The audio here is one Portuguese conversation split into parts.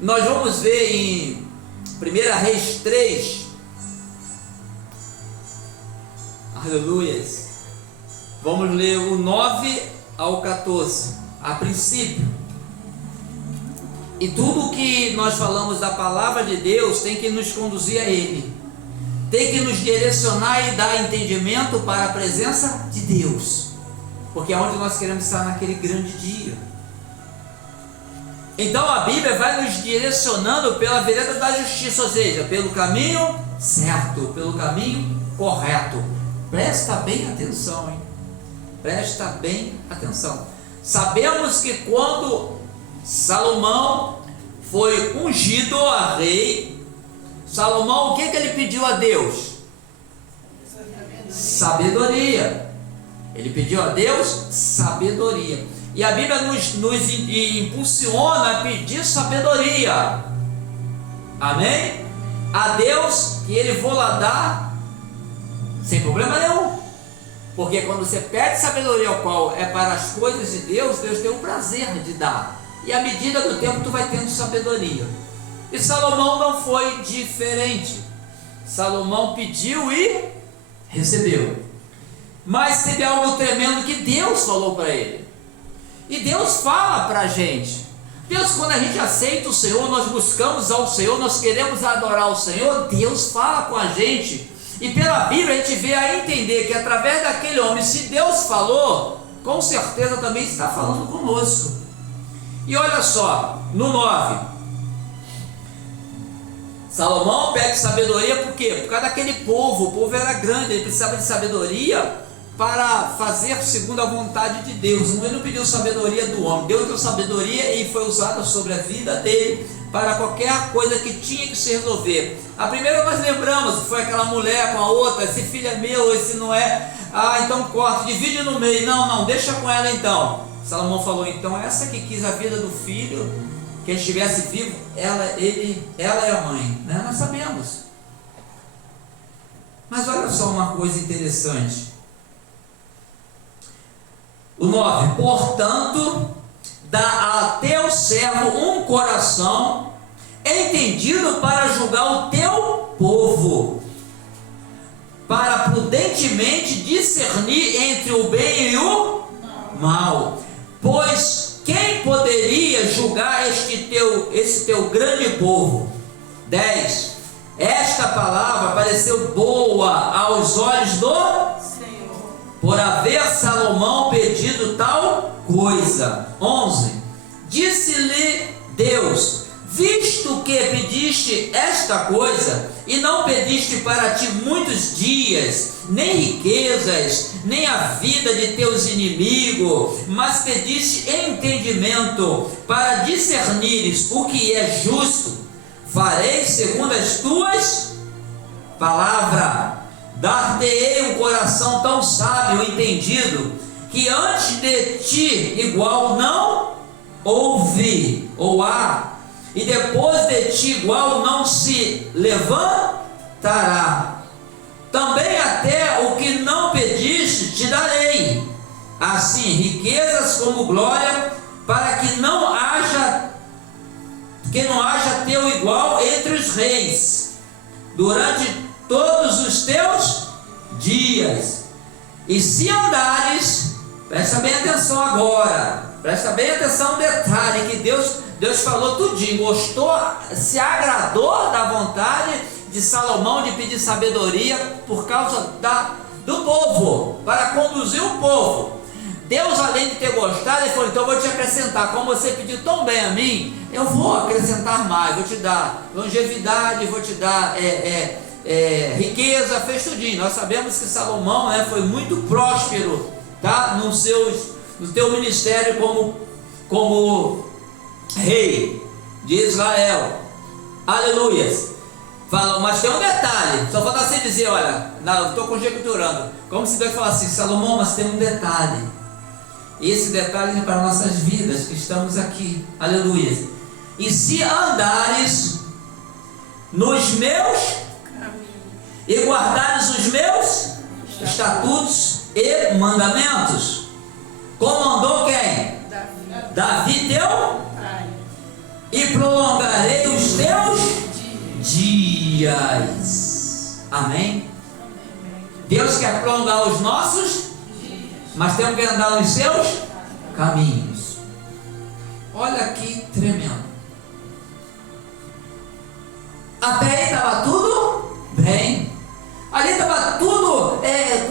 Nós vamos ver em 1 Reis 3, aleluias, vamos ler o 9 ao 14, a princípio. E tudo que nós falamos da palavra de Deus tem que nos conduzir a Ele, tem que nos direcionar e dar entendimento para a presença de Deus, porque é onde nós queremos estar naquele grande dia. Então a Bíblia vai nos direcionando pela vereda da justiça, ou seja, pelo caminho certo, pelo caminho correto. Presta bem atenção, hein? Presta bem atenção. Sabemos que quando Salomão foi ungido a rei, Salomão, o que ele pediu a Deus? Sabedoria. Ele pediu a Deus sabedoria. E a Bíblia nos impulsiona a pedir sabedoria. Amém? A Deus, que Ele vou lá dar sem problema nenhum. Porque quando você pede sabedoria ao qual é para as coisas de Deus, Deus tem o prazer de dar. E à medida do tempo tu vai tendo sabedoria. E Salomão não foi diferente. Salomão pediu e recebeu. Mas teve algo tremendo que Deus falou para ele. E Deus fala para a gente. Deus, quando a gente aceita o Senhor, nós buscamos ao Senhor, nós queremos adorar o Senhor, Deus fala com a gente. E pela Bíblia a gente vê a entender que através daquele homem, se Deus falou, com certeza também está falando conosco. E olha só, no 9, Salomão pede sabedoria por quê? Por causa daquele povo, o povo era grande, ele precisava de sabedoria para fazer segundo a vontade de Deus. Ele não pediu sabedoria do homem, Deus deu sabedoria e foi usada sobre a vida dele para qualquer coisa que tinha que se resolver. A primeira nós lembramos, foi aquela mulher com a outra, esse filho é meu, esse não é, então corta, divide no meio, não, deixa com ela então. Salomão falou, então essa que quis a vida do filho, que ele estivesse vivo, ela é a mãe, né? Nós sabemos. Mas olha só uma coisa interessante. O 9, portanto, dá a teu servo um coração entendido para julgar o teu povo, para prudentemente discernir entre o bem e o mal. Pois quem poderia julgar esse teu grande povo? 10. Esta palavra pareceu boa aos olhos do Senhor, por haver Salomão pedido tal coisa. 11. Disse-lhe Deus, visto que pediste esta coisa, e não pediste para ti muitos dias, nem riquezas, nem a vida de teus inimigos, mas pediste entendimento, para discernires o que é justo, farei segundo as tuas palavras. Dar-te-ei um coração tão sábio e entendido, que antes de ti igual não houve, ou há, e depois de ti igual não se levantará. Também até o que não pediste te darei, assim riquezas como glória, para que não haja teu igual entre os reis, durante todos os teus dias. E se andares, presta bem atenção agora, presta bem atenção no detalhe, que Deus falou tudinho, gostou, se agradou da vontade de Salomão de pedir sabedoria por causa do povo, para conduzir o povo. Deus, além de ter gostado, ele falou, então eu vou te acrescentar, como você pediu tão bem a mim, eu vou acrescentar mais, vou te dar longevidade, vou te dar riqueza, fez tudinho. Nós sabemos que Salomão foi muito próspero, tá? no teu ministério como rei de Israel, aleluias. Fala, mas tem um detalhe, só falta assim dizer, olha, eu estou conjecturando, como se Deus falasse assim, Salomão, mas tem um detalhe, e esse detalhe é para nossas vidas que estamos aqui, aleluia. E se andares nos meus caminhos e guardares os meus estatutos e mandamentos, como andou quem? Davi teu pai. E prolongarei os teus dias. Amém? Deus quer prolongar os nossos, mas temos que andar nos seus caminhos. Olha que tremendo. Até aí estava tudo bem. Ali estava tudo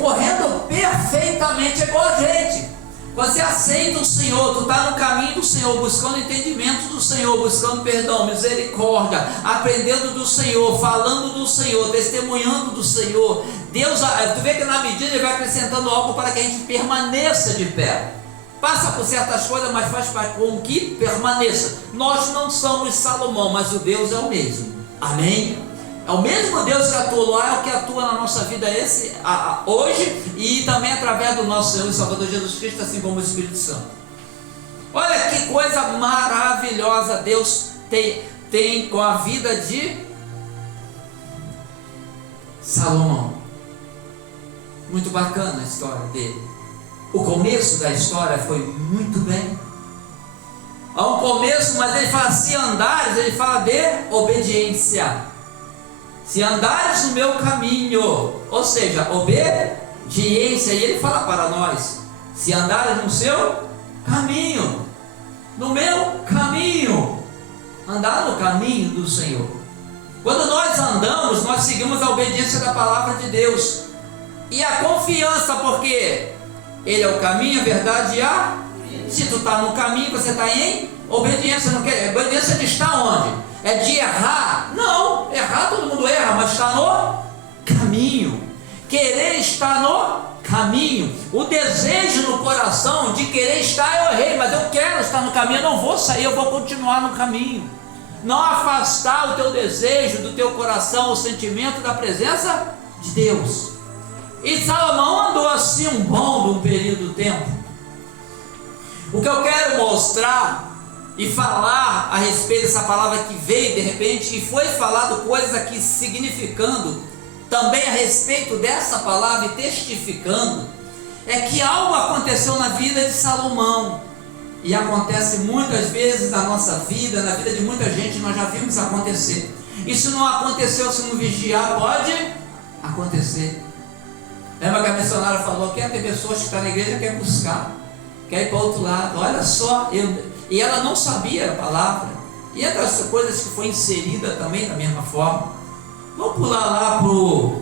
correndo perfeitamente, é igual a gente. Você aceita o Senhor, tu está no caminho do Senhor, buscando entendimento do Senhor, buscando perdão, misericórdia, aprendendo do Senhor, falando do Senhor, testemunhando do Senhor. Deus, tu vê que na medida Ele vai acrescentando algo para que a gente permaneça de pé. Passa por certas coisas, mas faz com que permaneça. Nós não somos Salomão, mas o Deus é o mesmo. Amém? É o mesmo Deus que atua lá, é o que atua na nossa vida hoje e também através do nosso Senhor e Salvador Jesus Cristo, assim como o Espírito Santo. Olha que coisa maravilhosa Deus tem com a vida de Salomão. Muito bacana a história dele. O começo da história foi muito bem. Há um começo, mas ele fala, se andares, ele fala de obediência. Se andares no meu caminho, ou seja, obediência, e ele fala para nós, se andares no seu caminho, no meu caminho, andar no caminho do Senhor. Quando nós andamos, nós seguimos a obediência da palavra de Deus, e a confiança, porque Ele é o caminho, a verdade e a... Se tu está no caminho, você está em obediência. Não quer... Obediência de estar onde? É de errar? Não, errar todo mundo erra, mas está no caminho. Querer estar no caminho. O desejo no coração de querer estar, eu errei, mas eu quero estar no caminho, eu não vou sair, eu vou continuar no caminho. Não afastar o teu desejo do teu coração, o sentimento da presença de Deus. E Salomão andou assim um bom período de tempo. O que eu quero mostrar e falar a respeito dessa palavra que veio de repente, e foi falado coisas aqui significando também a respeito dessa palavra e testificando, é que algo aconteceu na vida de Salomão, e acontece muitas vezes na nossa vida, na vida de muita gente, nós já vimos acontecer. E se não aconteceu, se não vigiar, pode acontecer. Lembra que a missionária falou que tem pessoas que estão na igreja e quer buscar, quer ir para o outro lado. Olha só, e ela não sabia a palavra, e outras coisas que foi inserida também da mesma forma. Vamos pular lá para o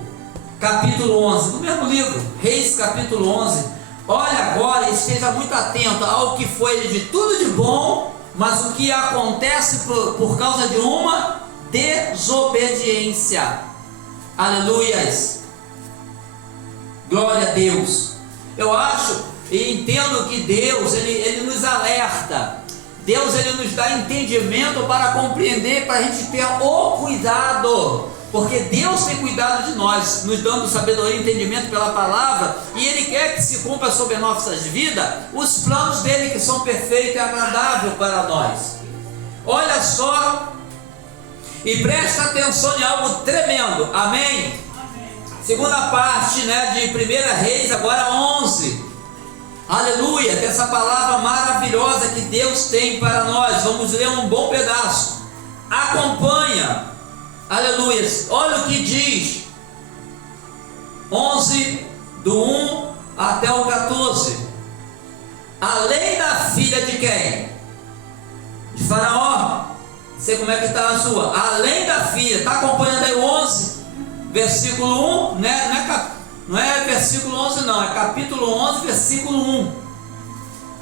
capítulo 11, no mesmo livro, Reis capítulo 11. Olha agora, esteja muito atento ao que foi de tudo de bom, mas o que acontece por causa de uma desobediência. Aleluias, glória a Deus. Eu acho e entendo que Deus, Ele nos alerta. Deus, Ele nos dá entendimento para compreender, para a gente ter o cuidado, porque Deus tem cuidado de nós, nos dando sabedoria e entendimento pela palavra, e Ele quer que se cumpra sobre nossas vidas os planos dEle, que são perfeitos e agradáveis para nós. Olha só, e presta atenção em algo tremendo, amém? Segunda parte, de 1 Reis, agora 11. Aleluia, que essa palavra maravilhosa que Deus tem para nós. Vamos ler um bom pedaço. Acompanha. Aleluia. Olha o que diz 11, do 1 até o 14. Além da filha de quem? De Faraó. Não sei como é que está a sua. Além da filha. Está acompanhando aí o 11? Versículo 1, não é versículo 11 não, é capítulo 11, versículo 1.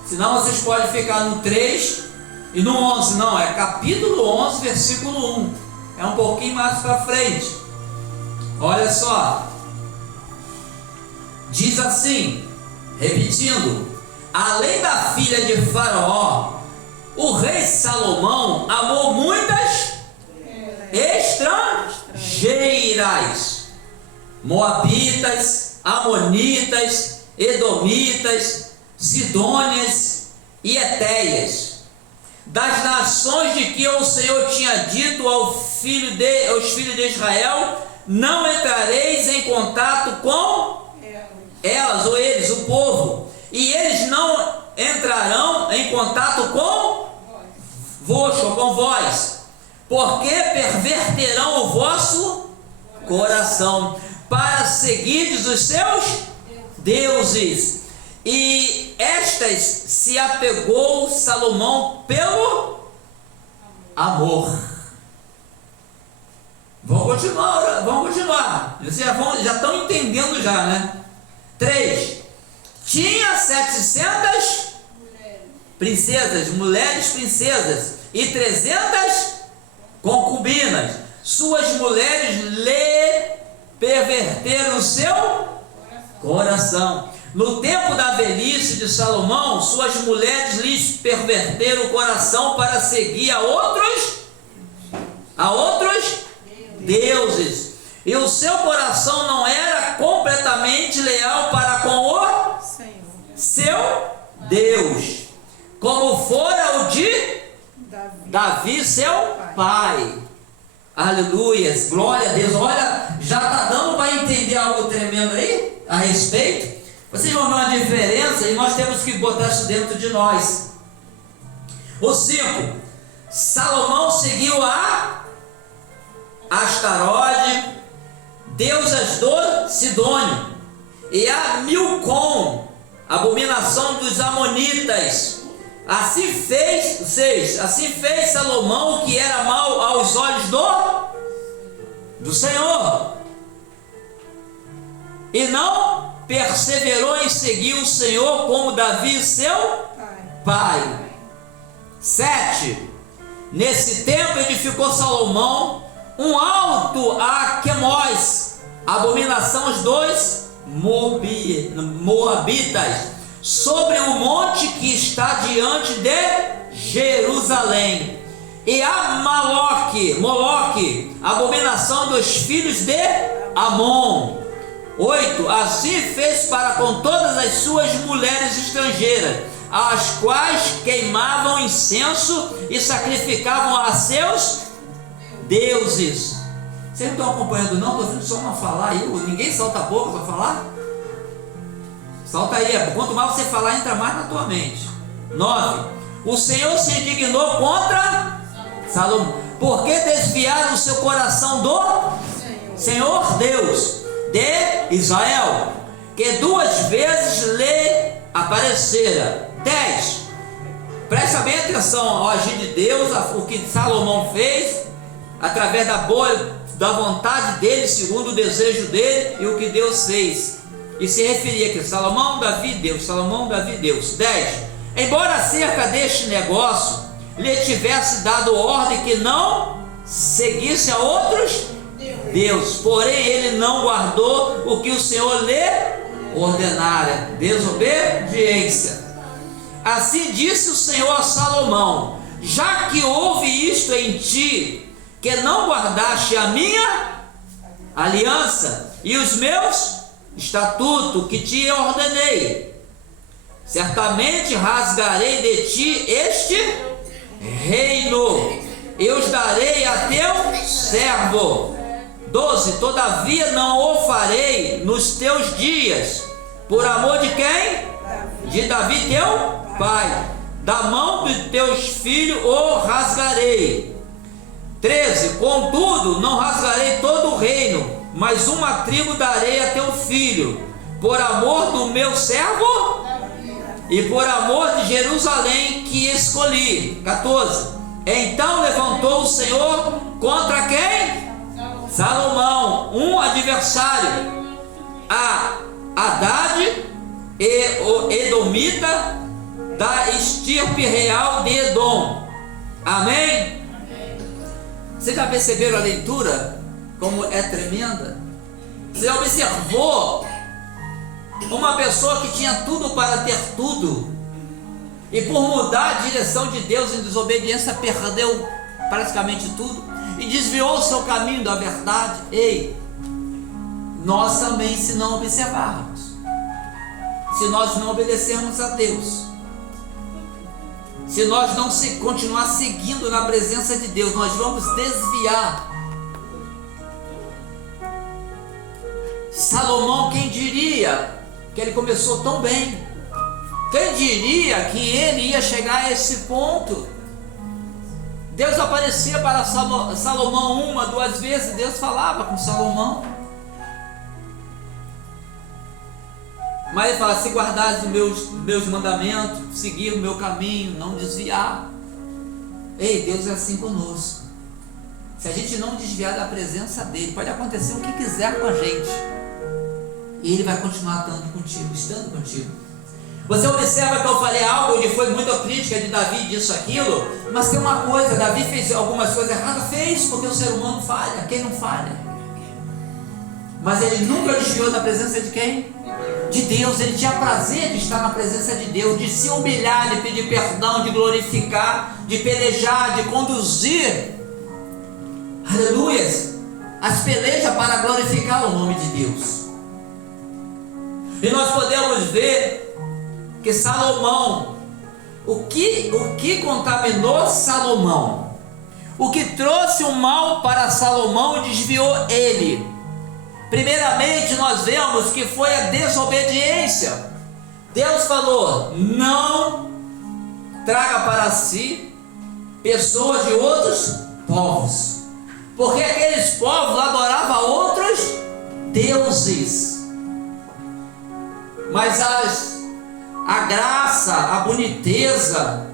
Senão vocês podem ficar no 3 e no 11, não, é capítulo 11, versículo 1. É um pouquinho mais para frente. Olha só. Diz assim, repetindo: além da filha de Faraó, o rei Salomão amou muitas estrangeiras, moabitas, amonitas, edomitas, sidônias e etéias, das nações de que o Senhor tinha dito aos filhos de Israel: não entrareis em contato com elas, ou eles, o povo, e eles não entrarão em contato com convosco, com vós, porque perverterão o vosso coração, para seguirdes os seus deuses. E estas se apegou Salomão pelo amor. Vamos continuar. Vocês já estão entendendo já, né? 3. Tinha 700 mulheres princesas, e 300 concubinas. Suas mulheres lhe perverteram o seu coração. No tempo da velhice de Salomão, suas mulheres lhes perverteram o coração para seguir a outros deuses. E o seu coração não era completamente leal para com o seu Deus, como fora o de Davi, seu pai. Aleluias, glória a Deus. Olha, já está dando para entender algo tremendo aí a respeito. Vocês vão ver uma diferença e nós temos que botar isso dentro de nós. O 5. Salomão seguiu a Astarode, deusas do Sidônio, e a Milcom, abominação dos amonitas. Assim fez Salomão o que era mal aos olhos do Senhor, e não perseverou em seguir o Senhor como Davi, seu pai. 7. Nesse tempo edificou Salomão um alto a Quemós, abominação dos Moabitas, sobre o monte que está diante de Jerusalém, e a Moloque, abominação dos filhos de Amon. 8. Assim fez para com todas as suas mulheres estrangeiras, as quais queimavam incenso e sacrificavam a seus deuses. Vocês não estão acompanhando não? Estou ouvindo só uma falar aí. Ninguém salta a boca para falar? Salta aí, quanto mais você falar, entra mais na tua mente. 9. O Senhor se indignou contra Salomão, porque desviaram o seu coração do Senhor Deus de Israel, que 2 vezes lhe aparecera. 10. Presta bem atenção ao agir de Deus, o que Salomão fez, através da vontade dele, segundo o desejo dele, e o que Deus fez. E se referia aqui, Salomão, Davi, Deus, Salomão, Davi, Deus. 10. Embora acerca deste negócio lhe tivesse dado ordem que não seguisse a outros deuses, porém ele não guardou o que o Senhor lhe ordenara, desobediência. Assim disse o Senhor a Salomão: já que houve isto em ti, que não guardaste a minha aliança e os meus estatutos que te ordenei, certamente rasgarei de ti este reino, eu os darei a teu servo. 12. Todavia não o farei nos teus dias, por amor de quem? De Davi teu pai. Da mão de teus filhos o rasgarei. 13. Contudo, não rasgarei todo o reino, mas uma tribo darei a teu filho, por amor do meu servo e por amor de Jerusalém que escolhi. 14. Então levantou o Senhor contra quem? Salomão, um adversário, a Haddad e o Edomita, da estirpe real de Edom. Amém? Vocês já perceberam a leitura? Como é tremenda? Você observou uma pessoa que tinha tudo para ter tudo, e por mudar a direção de Deus em desobediência, perdeu praticamente tudo e desviou o seu caminho da verdade. Ei, nós também, se não observarmos, se nós não obedecermos a Deus, se nós não continuar seguindo na presença de Deus, nós vamos desviar. Salomão, quem diria que ele começou tão bem? Quem diria que ele ia chegar a esse ponto? Deus aparecia para Salomão uma, duas vezes, Deus falava com Salomão. Mas ele fala: se guardares os meus mandamentos, seguir o meu caminho, não desviar. Ei, Deus é assim conosco. Se a gente não desviar da presença dele, pode acontecer o que quiser com a gente, e ele vai continuar estando contigo. Você observa que eu falei algo que foi muita crítica de Davi, disso, aquilo, mas tem uma coisa: Davi fez algumas coisas erradas, fez, porque o ser humano falha, quem não falha? Mas ele nunca desviou da presença de quem? De Deus. Ele tinha prazer de estar na presença de Deus, de se humilhar, de pedir perdão, de glorificar, de pelejar, de conduzir, aleluias, as pelejas para glorificar o nome de Deus. E nós podemos ver que Salomão, o que contaminou Salomão, o que trouxe o mal para Salomão, desviou ele. Primeiramente, nós vemos que foi a desobediência. Deus falou: não traga para si pessoas de outros povos, porque aqueles povos adoravam outros deuses. Mas a graça, a boniteza,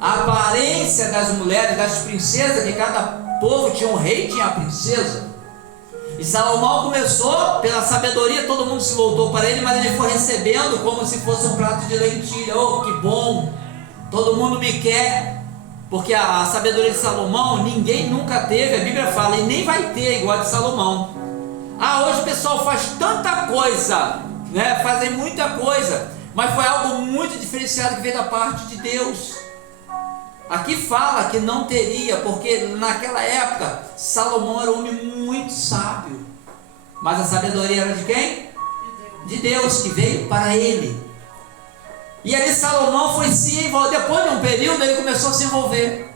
a aparência das mulheres, das princesas, que cada povo tinha um rei, tinha a princesa. E Salomão começou, pela sabedoria, todo mundo se voltou para ele, mas ele foi recebendo como se fosse um prato de lentilha. Oh, que bom, todo mundo me quer, porque a sabedoria de Salomão ninguém nunca teve, a Bíblia fala, e nem vai ter igual a de Salomão. Hoje o pessoal faz tanta coisa, né? Fazem muita coisa, mas foi algo muito diferenciado que veio da parte de Deus. Aqui fala que não teria, porque naquela época Salomão era um homem muito sábio, mas a sabedoria era de quem? De Deus, que veio para ele. E ali Salomão foi se envolver. Depois de um período ele começou a se envolver,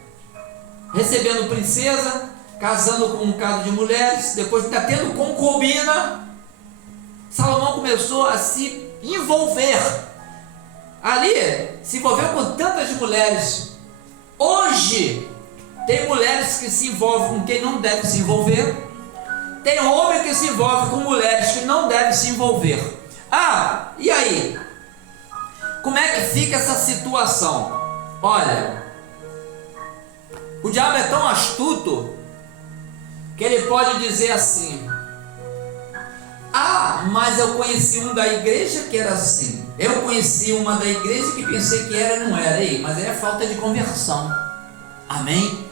recebendo princesa, casando com um bocado de mulheres, depois de estar tendo concubina. Salomão começou a se envolver ali, se envolveu com tantas mulheres. Hoje tem mulheres que se envolvem com quem não deve se envolver, tem homem que se envolve com mulheres que não deve se envolver. E aí? Como é que fica essa situação? Olha, o diabo é tão astuto que ele pode dizer assim: mas eu conheci um da igreja que era assim, eu conheci uma da igreja que pensei que era e não era. Mas é falta de conversão, amém?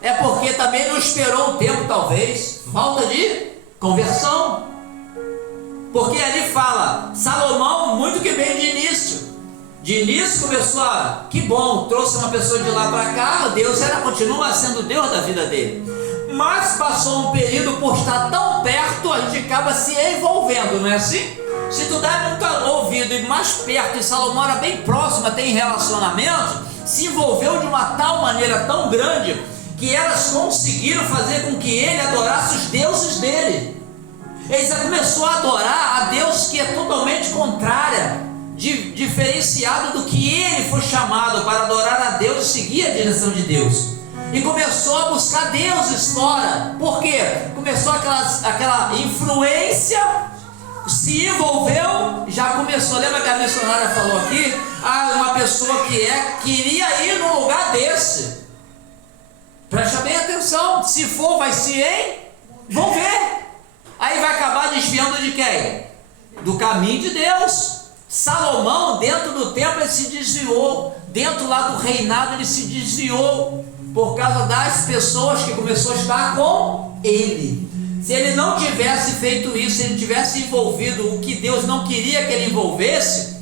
É porque também não esperou o tempo, talvez, falta de conversão. Porque ali fala, Salomão muito que bem de início começou que bom, trouxe uma pessoa de lá para cá, Deus continua sendo Deus da vida dele. Mas passou um período, por estar tão perto, a gente acaba se envolvendo, não é assim? Se tu dá muito ouvido e mais perto, e Salomão era bem próximo, tem relacionamento, se envolveu de uma tal maneira tão grande, que elas conseguiram fazer com que ele adorasse os deuses dele. Ele já começou a adorar a Deus que é totalmente contrária, diferenciado do que ele foi chamado para adorar a Deus e seguir a direção de Deus. E começou a buscar deuses fora. Por quê? Começou aquela influência, se envolveu, já começou. Lembra que a missionária falou aqui? Uma pessoa queria ir num lugar desse. Presta bem atenção. Se for, vai se envolver. Aí vai acabar desviando de quem? Do caminho de Deus. Salomão, dentro do templo, ele se desviou. Dentro lá do reinado, ele se desviou por causa das pessoas que começou a estar com ele. Se ele não tivesse feito isso, se ele tivesse envolvido o que Deus não queria que ele envolvesse,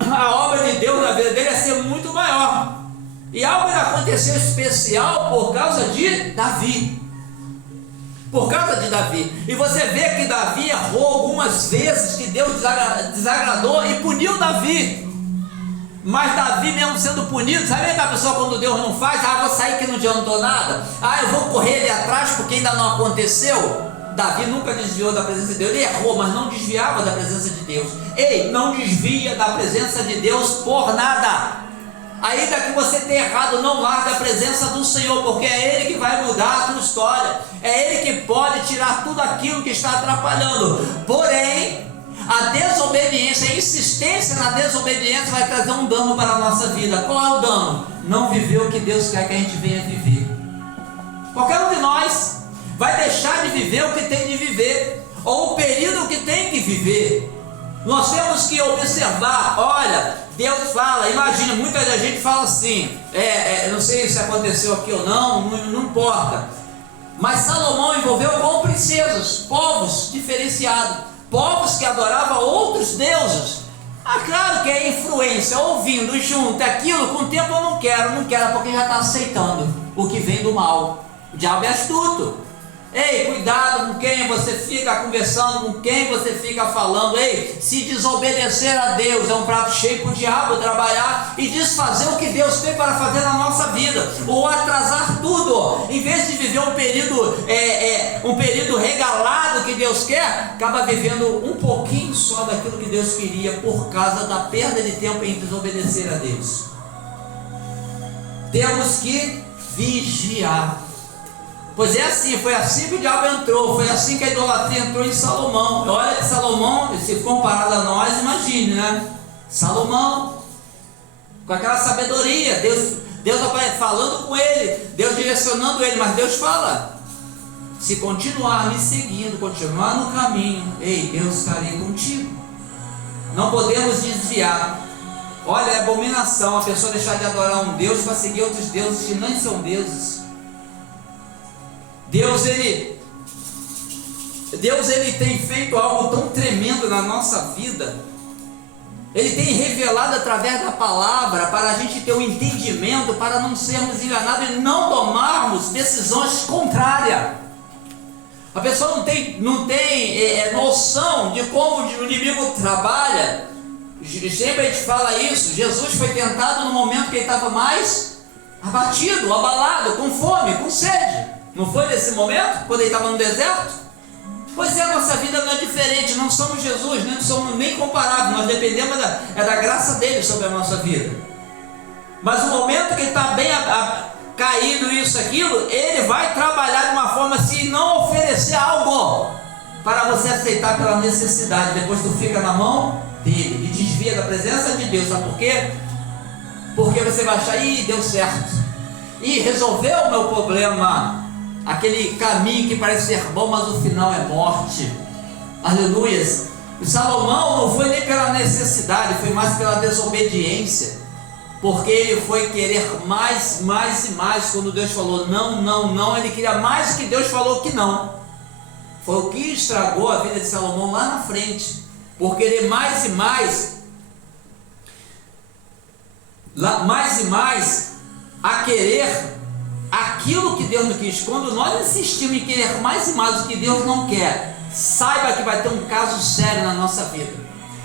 a obra de Deus na vida dele ia ser muito maior. E algo aconteceu especial por causa de Davi. Por causa de Davi. E você vê que Davi errou algumas vezes, que Deus desagradou e puniu Davi. Mas Davi, mesmo sendo punido, sabe aquela pessoa quando Deus não faz? Vou sair que não adiantou nada. Eu vou correr ali atrás porque ainda não aconteceu. Davi nunca desviou da presença de Deus. Ele errou, mas não desviava da presença de Deus. Não desvia da presença de Deus por nada. Ainda que você tenha errado, não largue a presença do Senhor, porque é Ele que vai mudar a tua história, é Ele que pode tirar tudo aquilo que está atrapalhando. Porém, a desobediência, a insistência na desobediência vai trazer um dano para a nossa vida. Qual é o dano? Não viver o que Deus quer que a gente venha viver. Qualquer um de nós vai deixar de viver o que tem de viver, ou o período que tem que viver. Nós temos que observar. Olha, Deus fala, imagina, muita gente fala assim, não sei se aconteceu aqui ou não importa, mas Salomão envolveu com princesas, povos diferenciados, povos que adoravam outros deuses. Claro que é influência, ouvindo junto aquilo, com o tempo eu não quero, porque já está aceitando o que vem do mal. O diabo é astuto. Ei, cuidado com quem você fica conversando, com quem você fica falando. Ei, se desobedecer a Deus é um prato cheio para o diabo trabalhar e desfazer o que Deus tem para fazer na nossa vida, ou atrasar tudo. Em vez de viver um período regalado que Deus quer, acaba vivendo um pouquinho só daquilo que Deus queria, por causa da perda de tempo em desobedecer a Deus. Temos que vigiar. Pois é assim, foi assim que o diabo entrou, foi assim que a idolatria entrou em Salomão. Olha que Salomão, se comparado a nós, imagine, né? Salomão, com aquela sabedoria, Deus falando com ele, Deus direcionando ele, mas Deus fala: se continuar me seguindo, continuar no caminho, ei, eu estarei contigo. Não podemos desviar. Olha, é abominação a pessoa deixar de adorar um Deus para seguir outros deuses que nem são deuses. Deus ele tem feito algo tão tremendo na nossa vida. Ele tem revelado através da palavra para a gente ter um entendimento, para não sermos enganados e não tomarmos decisões contrárias. A pessoa não tem noção de como o inimigo trabalha. Sempre a gente fala isso. Jesus foi tentado no momento que ele estava mais abatido, abalado, com fome, com sede. Não foi nesse momento, quando ele estava no deserto? Pois é, a nossa vida não é diferente. Não somos Jesus, não somos nem comparáveis. Nós dependemos da graça dele sobre a nossa vida. Mas no momento que ele está bem caído, isso, aquilo, ele vai trabalhar de uma forma assim, não oferecer algo para você aceitar pela necessidade. Depois tu fica na mão dele e desvia da presença de Deus. Sabe por quê? Porque você vai achar: deu certo, resolveu o meu problema. Aquele caminho que parece ser bom, mas o final é morte. Aleluias. O Salomão não foi nem pela necessidade, foi mais pela desobediência, porque ele foi querer mais e mais. Quando Deus falou não, ele queria mais do que Deus falou que não. Foi o que estragou a vida de Salomão lá na frente, por querer mais e mais, a querer aquilo que Deus não quis. Quando nós insistimos em querer mais e mais o que Deus não quer, saiba que vai ter um caso sério na nossa vida,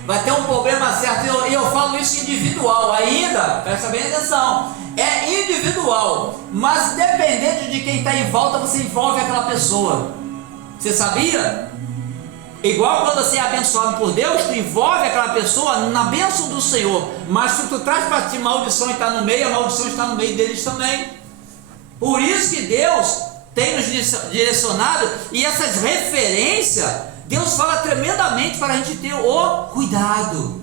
vai ter um problema certo. E eu falo isso individual ainda, presta bem atenção, é individual, mas dependente de quem está em volta, você envolve aquela pessoa. Você sabia? Igual quando você é abençoado por Deus, tu envolve aquela pessoa na bênção do Senhor, mas se tu traz para ti maldição e está no meio, a maldição está no meio deles também. Por isso que Deus tem nos direcionado, e essas referências, Deus fala tremendamente para a gente ter o cuidado.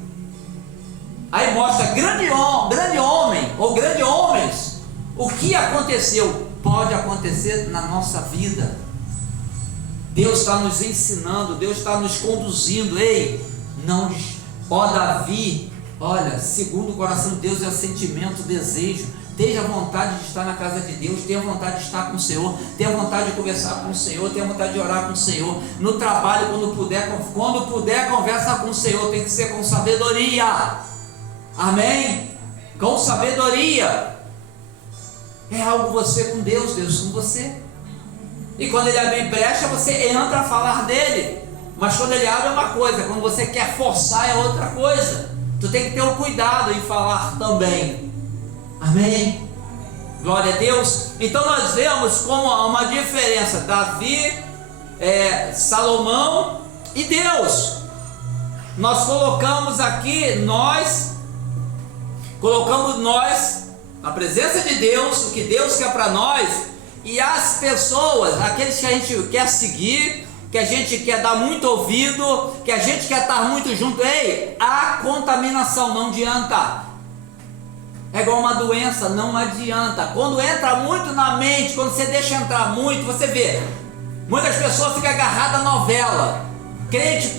Aí mostra grande homem, ou grandes homens. O que aconteceu? Pode acontecer na nossa vida. Deus está nos ensinando, Deus está nos conduzindo. Ei, Davi, olha, segundo o coração de Deus é o sentimento, o desejo. Tenha vontade de estar na casa de Deus, tenha vontade de estar com o Senhor, tenha vontade de conversar com o Senhor, tenha vontade de orar com o Senhor. No trabalho, quando puder, conversa com o Senhor, tem que ser com sabedoria. Amém? Com sabedoria. É algo você com Deus, Deus com você. E quando ele abre brecha, você entra a falar dele. Mas quando ele abre é uma coisa, quando você quer forçar é outra coisa. Tu tem que ter o cuidado em falar também. Amém? Glória a Deus. Então nós vemos como há uma diferença: Davi, Salomão e Deus. Nós colocamos A presença de Deus, o que Deus quer para nós, e as pessoas, aqueles que a gente quer seguir, que a gente quer dar muito ouvido, que a gente quer estar muito junto. Ei, a contaminação não adianta. É igual uma doença, não adianta. Quando entra muito na mente, quando você deixa entrar muito, você vê, muitas pessoas ficam agarradas à novela. Crente,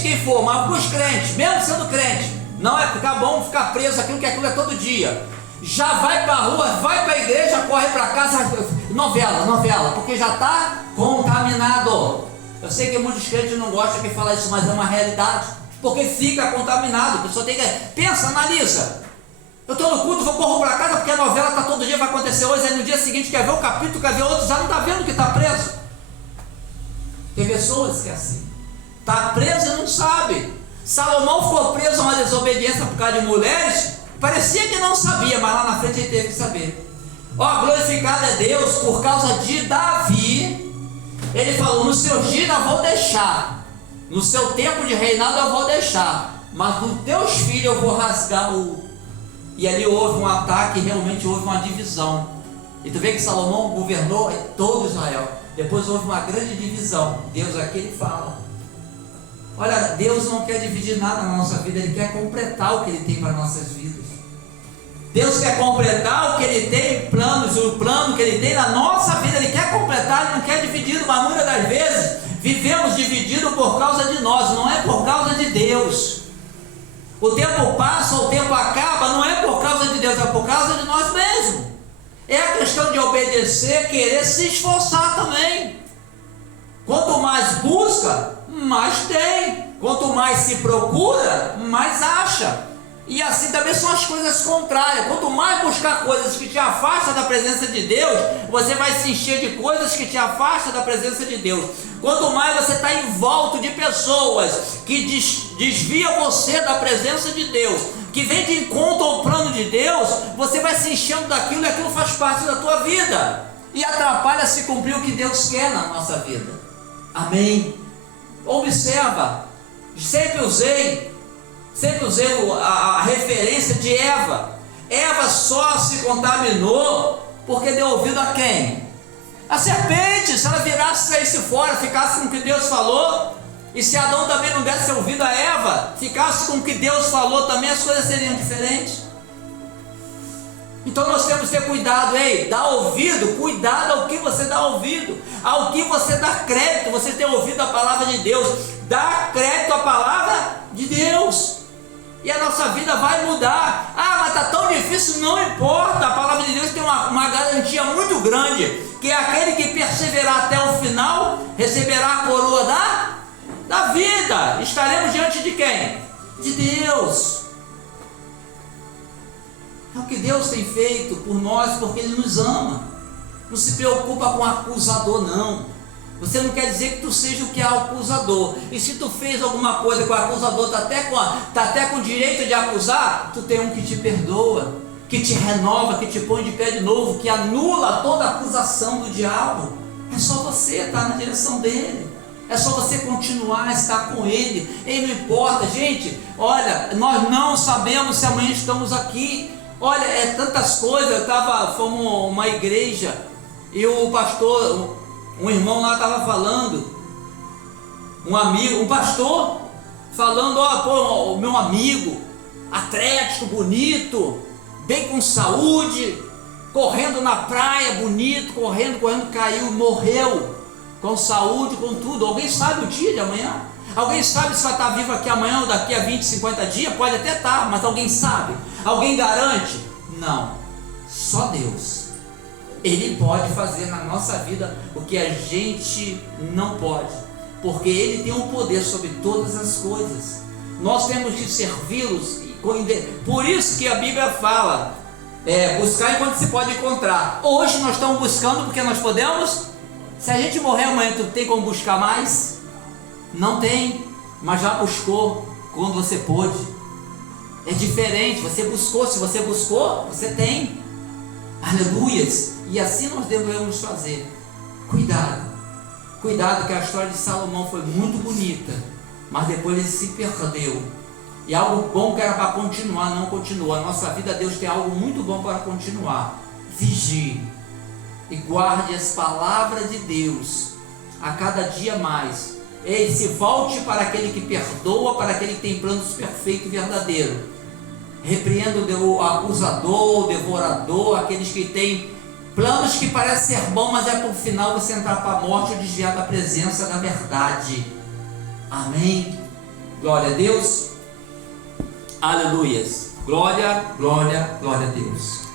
quem for, mas os crentes, mesmo sendo crente, não é ficar bom ficar preso aquilo que aquilo é todo dia. Já vai para a rua, vai para a igreja, corre para casa, novela, porque já está contaminado. Eu sei que muitos crentes não gostam de falar isso, mas é uma realidade, porque fica contaminado. A pessoa tem que, pensa, analisa. Eu estou no culto, corro para casa porque a novela está todo dia, vai acontecer hoje, aí no dia seguinte quer ver o capítulo, quer ver outro, já não está vendo que está preso. Tem pessoas que é assim, está preso e não sabe. Salomão ficou preso a uma desobediência por causa de mulheres, parecia que não sabia, mas lá na frente ele teve que saber. Ó, glorificado é Deus, por causa de Davi, ele falou, nos seus dias eu vou deixar, no seu tempo de reinado eu vou deixar, mas nos teus filhos eu vou rasgar o... E ali houve um ataque, realmente houve uma divisão. E tu vê que Salomão governou todo Israel. Depois houve uma grande divisão. Deus aqui ele fala, olha, Deus não quer dividir nada na nossa vida, Ele quer completar o que Ele tem para nossas vidas. Deus quer completar o que Ele tem, planos, o plano que Ele tem na nossa vida, Ele quer completar, Ele não quer dividir. Mas muitas das vezes, vivemos divididos por causa de nós, não é por causa de Deus. O tempo passa, o tempo acaba, não é por causa de Deus, é por causa de nós mesmos. É a questão de obedecer, querer se esforçar também. Quanto mais busca, mais tem. Quanto mais se procura, mais acha. E assim também são as coisas contrárias. Quanto mais buscar coisas que te afastam da presença de Deus, você vai se encher de coisas que te afastam da presença de Deus. Quanto mais você está em volta de pessoas que desviam você da presença de Deus, que vem de encontro ao plano de Deus, você vai se enchendo daquilo e aquilo faz parte da tua vida e atrapalha se cumprir o que Deus quer na nossa vida. Amém? Observa, sempre usei a referência de Eva. Eva só se contaminou porque deu ouvido a quem? A serpente. Se ela virasse, saísse fora, ficasse com o que Deus falou, e se Adão também não desse ouvido a Eva, ficasse com o que Deus falou também, as coisas seriam diferentes. Então nós temos que ter cuidado, dá ouvido, cuidado ao que você dá ouvido, ao que você dá crédito. Você tem ouvido a palavra de Deus, dá crédito à palavra de Deus, e a nossa vida vai mudar. Ah, mas está tão difícil, não importa, a palavra de Deus tem uma garantia muito grande, que é aquele que perseverar até o final, receberá a coroa da vida. Estaremos diante de quem? De Deus. É o que Deus tem feito por nós, porque Ele nos ama. Não se preocupa com o acusador, não. Você não quer dizer que tu seja o que é o acusador. E se tu fez alguma coisa que o acusador está até com o direito de acusar, tu tem um que te perdoa, que te renova, que te põe de pé de novo, que anula toda acusação do diabo. É só você estar na direção dele. É só você continuar a estar com Ele. Ele não importa, gente. Olha, nós não sabemos se amanhã estamos aqui. Olha, é tantas coisas. Fomos uma igreja e o pastor, um irmão lá estava falando, um pastor falando, o meu amigo, atlético, bonito, bem com saúde, correndo na praia, bonito, correndo, caiu, morreu. Com saúde, com tudo. Alguém sabe o dia de amanhã? Alguém sabe se vai estar vivo aqui amanhã ou daqui a 20, 50 dias? Pode até estar, mas alguém sabe? Alguém garante? Não, só Deus. Ele pode fazer na nossa vida o que a gente não pode, porque Ele tem um poder sobre todas as coisas. Nós temos que servi-los. Por isso que a Bíblia fala, buscar enquanto se pode encontrar. Hoje nós estamos buscando porque nós podemos. Se a gente morrer amanhã, tu tem como buscar mais? Não tem, mas já buscou quando você pôde. É diferente, você buscou, se você buscou, você tem. Aleluias! E assim nós devemos fazer. Cuidado que a história de Salomão foi muito bonita, mas depois ele se perdeu. E algo bom que era para continuar, não continua. A nossa vida, Deus tem algo muito bom para continuar. Vigie e guarde as palavras de Deus a cada dia mais. Ei, se volte para aquele que perdoa, para aquele que tem planos perfeitos e verdadeiros. Repreenda o acusador, o devorador, aqueles que têm planos que parecem ser bons, mas é por final você entrar para a morte ou desviar da presença da verdade. Amém? Glória a Deus. Aleluias. Glória, glória, glória a Deus.